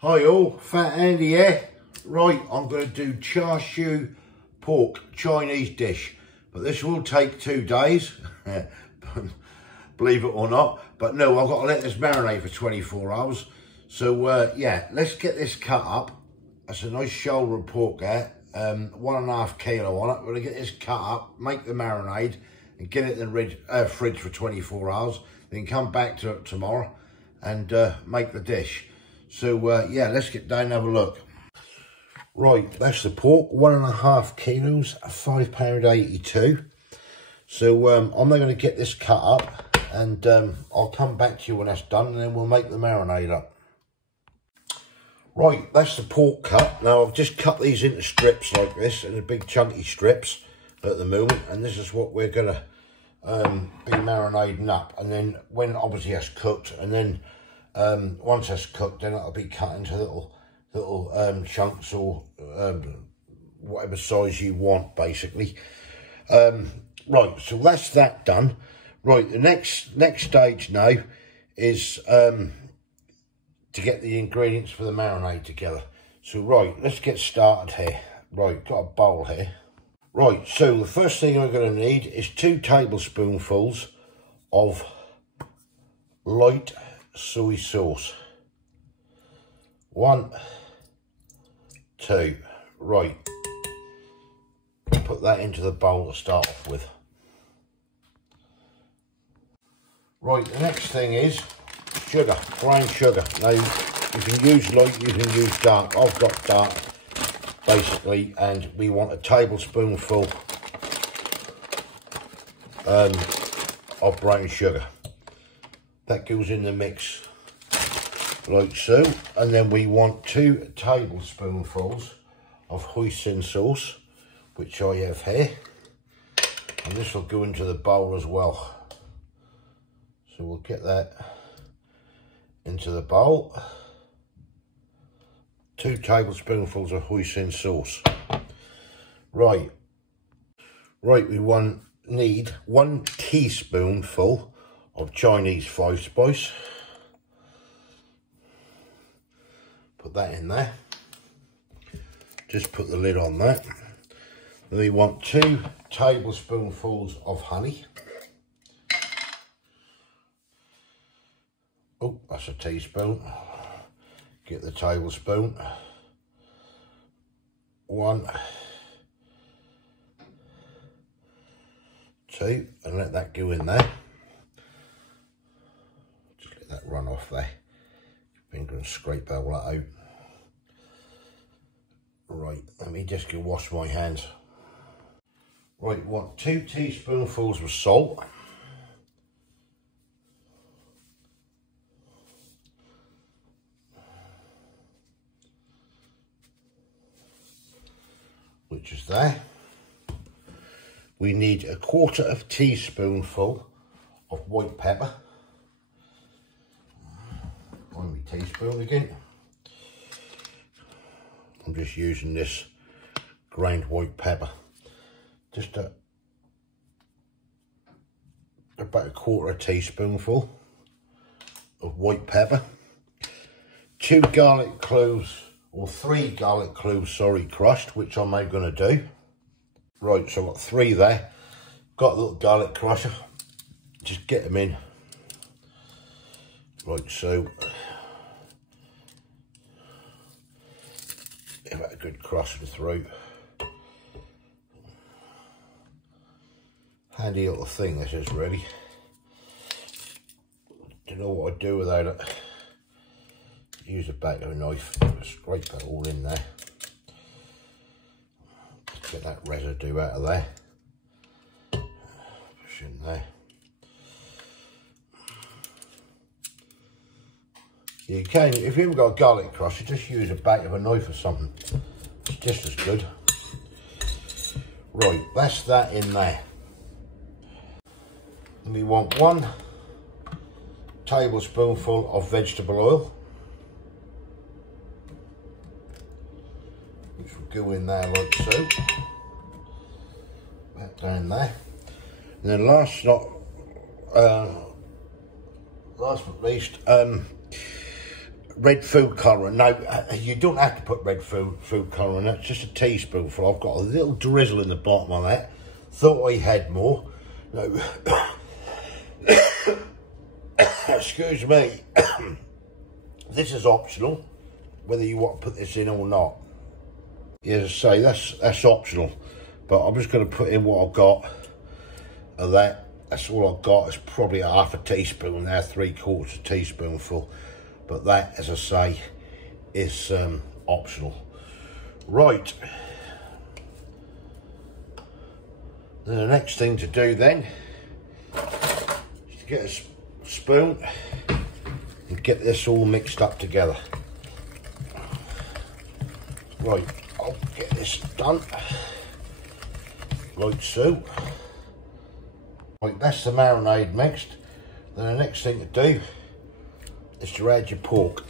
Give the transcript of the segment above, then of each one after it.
Hi all, Fat Andy here. Right, I'm going to do char siu pork Chinese dish, but this will take 2 days, believe it or not. But no, I've got to let this marinate for 24 hours. So yeah, let's get this cut up. That's a nice shoulder of pork there, 1.5 kilo on it. We're going to get this cut up, make the marinade, and get it in the fridge for 24 hours. Then come back to it tomorrow and make the dish. So yeah, let's get down and have a look. Right, that's the pork, 1.5 kilos, £5.82. So I'm now going to get this cut up, and I'll come back to you when that's done, and then we'll make the marinade up. Right, that's the pork cut. Now I've just cut these into strips like this, into big chunky strips at the moment, and this is what we're going to be marinating up. And then when obviously that's cooked, and then once that's cooked, then it'll be cut into little chunks, or whatever size you want, basically. Right, so that's that done. Right, the next stage now is to get the ingredients for the marinade together. So right, let's get started here. Right, got a bowl here. Right, so the first thing I'm going to need is 2 tablespoonfuls of light soy sauce. 1, 2, right. Put that into the bowl to start off with. Right, the next thing is sugar, brown sugar. Now, you can use light, you can use dark. I've got dark, basically, and we want a tablespoonful of brown sugar. That goes in the mix like so, and then we want 2 tablespoonfuls of hoisin sauce, which I have here, and this will go into the bowl as well. So we'll get that into the bowl. 2 tablespoonfuls of hoisin sauce. Right, we need 1 teaspoonful of Chinese 5-spice. Put that in there. Just put the lid on that. Then we want 2 tablespoonfuls of honey. Oh, that's a teaspoon. Get the tablespoon. 1, 2, and let that go in there. Just let that run off there. Finger and scrape all that out. Right, let me just go wash my hands. Right, we want 2 teaspoonfuls of salt. Which is there. We need 1/4 teaspoonful of white pepper. Find my teaspoon again. I'm just using this ground white pepper. Just about 1/4 teaspoonful of white pepper. 2 garlic cloves, or 3 garlic cloves, sorry, crushed, which I'm now going to do. Right, so I've got 3 there. Got a little garlic crusher. Just get them in. Right, so give it a good crushing through. Handy little thing this is, really. Don't know what I'd do without it. Use a back of a knife, scrape that all in there. Get that residue out of there. Push in there. You can, if you haven't got a garlic crusher, just use a back of a knife or something. It's just as good. Right, that's that in there. And we want 1 tablespoonful of vegetable oil, which will go in there like so. That down there. And then last but not least, red food colouring. No, you don't have to put red food colouring. That's just a teaspoonful. I've got a little drizzle in the bottom of that. Thought I had more. No. Excuse me. This is optional, whether you want to put this in or not. As I say, that's optional. But I'm just going to put in what I've got of that. That's all I've got. It's probably a half a teaspoon now, 3/4 teaspoonful. But that, as I say, is optional. Right. Then the next thing to do then is to get a spoon and get this all mixed up together. Right, I'll get this done like so. Right, that's the marinade mixed. Then the next thing to do is to add your pork.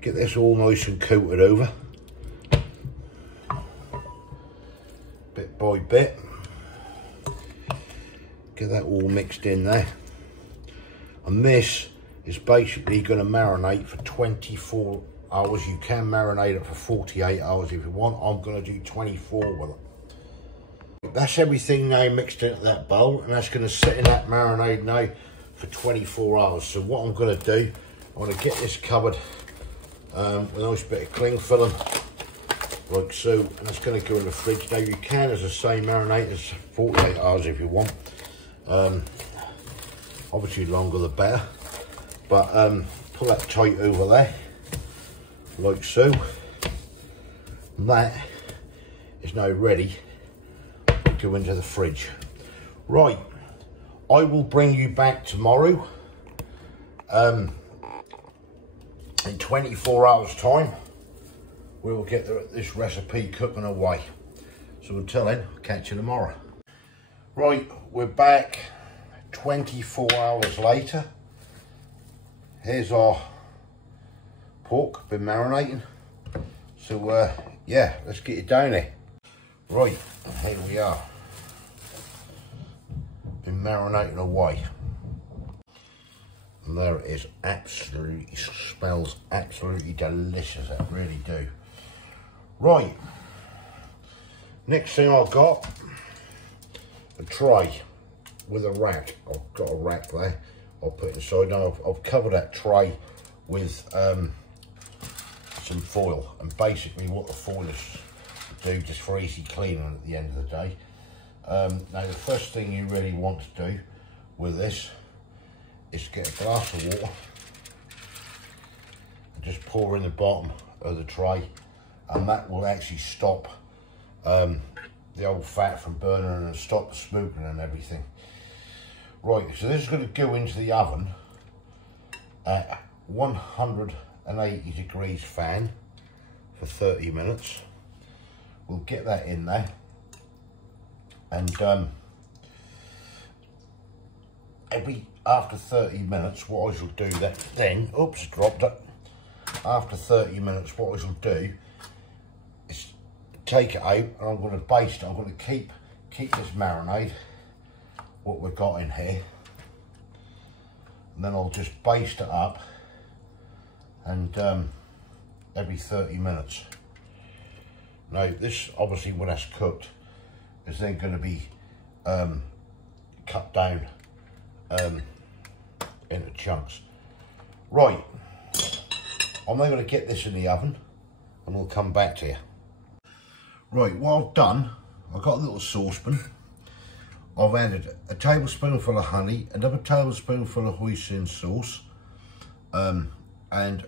Get this all nice and coated over, bit by bit. Get that all mixed in there. And this is basically going to marinate for 24 hours. You can marinate it for 48 hours if you want. I'm going to do 24 with it. That's everything now mixed into that bowl, and that's going to sit in that marinade now for 24 hours. So what I'm going to do, I'm going to get this covered with a nice bit of cling film, like so, and that's going to go in the fridge. Now you can, as I say, marinate as 48 hours if you want. Obviously longer the better, but pull that tight over there, like so. And that is now ready to go into the fridge. Right, I will bring you back tomorrow in 24 hours time. We will get this recipe cooking away. So until then, I'll catch you tomorrow. Right, we're back 24 hours later. Here's our pork, been marinating. So yeah, let's get it down here. Right, here we are. Been marinating away. And there it is. Absolutely smells absolutely delicious. It really do. Right. Next thing I've got, a tray with a rack. I've got a rack there. I'll put it inside. Now I've covered that tray with some foil. And basically what the foil is to do, just for easy cleaning at the end of the day. Now the first thing you really want to do with this is to get a glass of water and just pour in the bottom of the tray, and that will actually stop the old fat from burning and stop the smoking and everything. Right, so this is going to go into the oven at 180 degrees fan for 30 minutes. We'll get that in there, and after 30 minutes, what I shall do then, oops, dropped it. After 30 minutes, what I shall do is take it out, and I'm going to baste it. I'm going to keep this marinade, what we've got in here, and then I'll just baste it up, and every 30 minutes. Now this, obviously when that's cooked, is then going to be cut down into chunks. Right, I'm now going to get this in the oven and we'll come back to you. Right, what I've done, I've got a little saucepan. I've added a tablespoonful of honey, another tablespoonful of hoisin sauce, and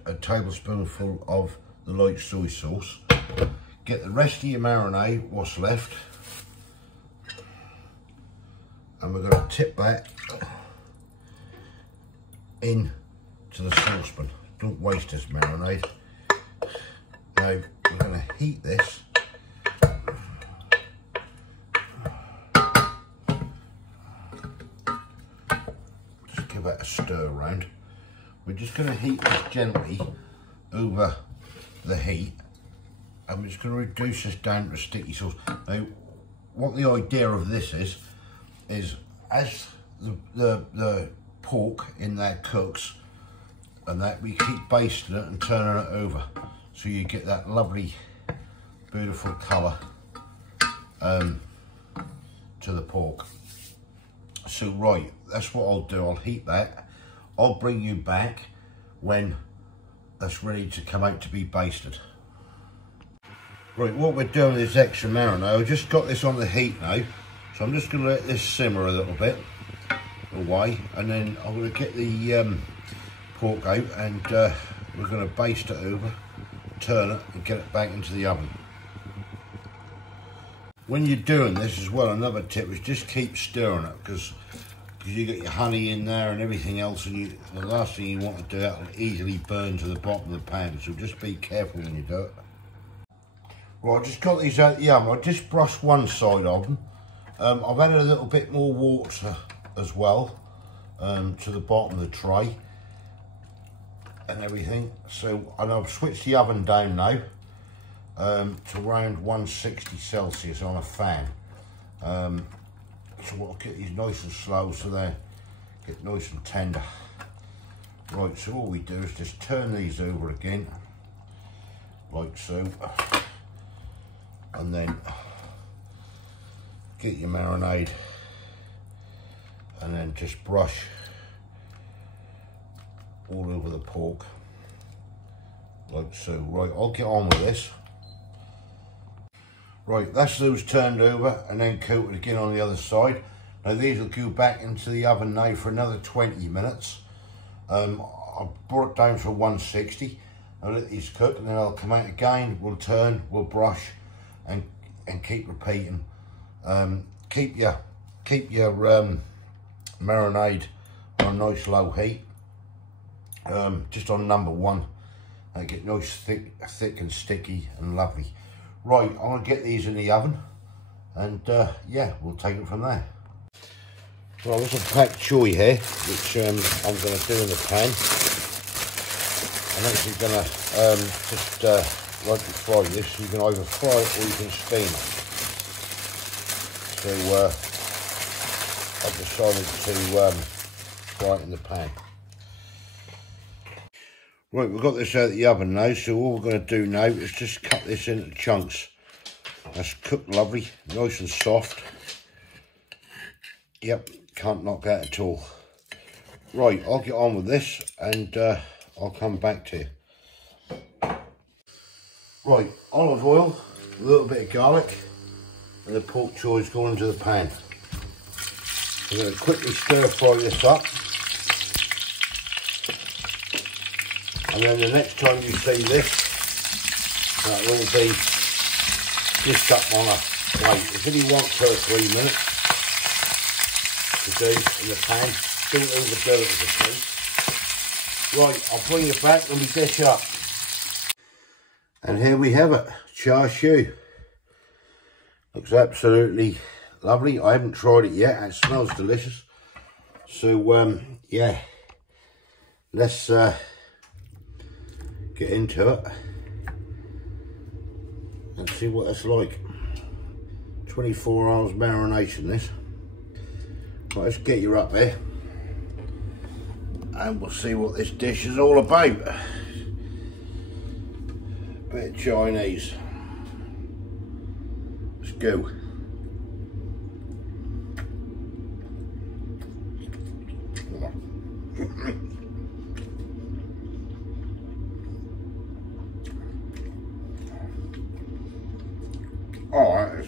a tablespoonful of the light soy sauce. Get the rest of your marinade, what's left, and we're going to tip that in to the saucepan. Don't waste this marinade. Now we're going to heat this just give that a stir around. We're just going to heat this gently over the heat, and we're just going to reduce this down to sticky sauce. Now what the idea of this is as the pork in there cooks, and that, we keep basting it and turning it over so you get that lovely, beautiful colour to the pork. So right, that's what I'll do. I'll heat that. I'll bring you back when that's ready to come out to be basted. Right, what we're doing with this extra marinade, I've just got this on the heat now, so I'm just going to let this simmer a little bit away, and then I'm going to get the pork out, and we're going to baste it over, turn it, and get it back into the oven. When you're doing this as well, another tip is just keep stirring it, because you get your honey in there and everything else, and the last thing you want to do, that will easily burn to the bottom of the pan, so just be careful when you do it. Right, I just got these out of the oven. I just brushed one side of them. I've added a little bit more water as well to the bottom of the tray and everything. So, and I've switched the oven down now to around 160 Celsius on a fan. So I'll get these nice and slow so they get nice and tender. Right, so all we do is just turn these over again, like so. And then get your marinade and then just brush all over the pork like so. Right, I'll get on with this. Right, that's those turned over and then coated again on the other side. Now these will go back into the oven now for another 20 minutes. I brought it down for 160. I'll let these cook and then I'll come out again, we'll turn, we'll brush, and keep repeating. Keep your marinade on a nice low heat, just on number 1, and get nice thick and sticky and lovely. Right, I'm gonna get these in the oven, and yeah, we'll take it from there. Well, there's a pak choi here, which I'm gonna do in the pan. I'm actually gonna just like to fry this. You can either fry it or you can steam it. So I've decided to fry it in the pan. Right, we've got this out of the oven now, so all we're going to do now is just cut this into chunks. That's cooked lovely, nice and soft. Yep, can't knock that at all. Right, I'll get on with this and I'll come back to you. Right, olive oil, a little bit of garlic, and the pork choi's going into the pan. We're going to quickly stir fry this up. And then the next time you see this, that will be just up on a plate. It's only 1 to 3 minutes to do in the pan. Don't overdo it as a thing. Right, I'll bring it back when we dish up. And here we have it, char siu. Looks absolutely lovely. I haven't tried it yet. It smells delicious. So yeah, let's get into it and see what it's like. 24 hours marination this. Right, let's get you up there and we'll see what this dish is all about. Bit of Chinese. Let's go. Alright,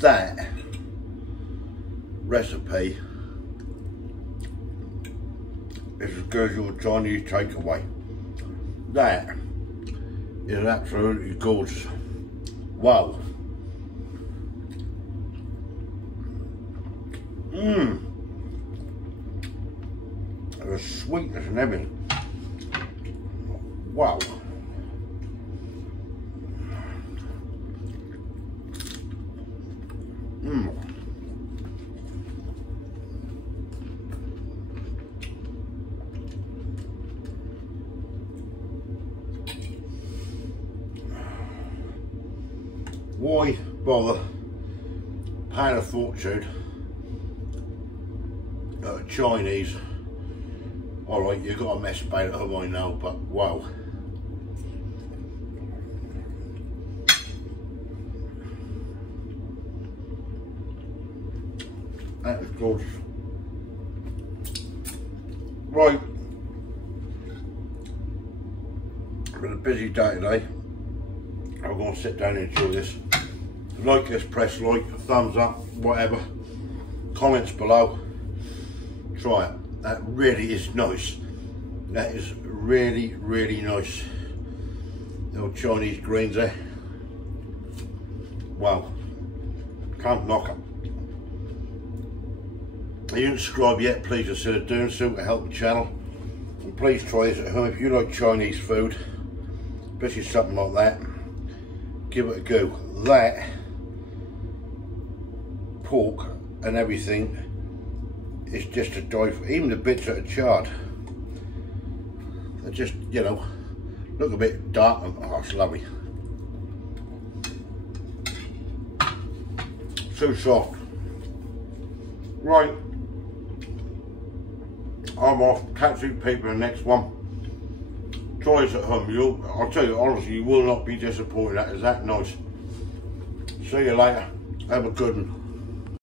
that recipe is as good as your Chinese takeaway. That is absolutely gorgeous. Wow. The sweetness and everything. Wow. Why bother paying a fortune Chinese, all right, you've got to mess about at home, I know, but wow. That is gorgeous. Right, been a busy day today. I'm going to sit down and enjoy this. Like this, press like, thumbs up, whatever. Comments below. Try it. That really is nice. That is really, really nice. The old Chinese greens there. Wow. Can't knock it. If you didn't subscribe yet, please consider doing so to help the channel. And please try this at home if you like Chinese food, especially something like that. Give it a go. That pork and everything is just a die for. Even the bits that are charred, they're just, you know, look a bit dark and oh, it's lovely. So soft. Right, I'm off. Catch you people in the next one. Try this at home. I'll tell you honestly, you will not be disappointed. That is that nice. See you later. Have a good one.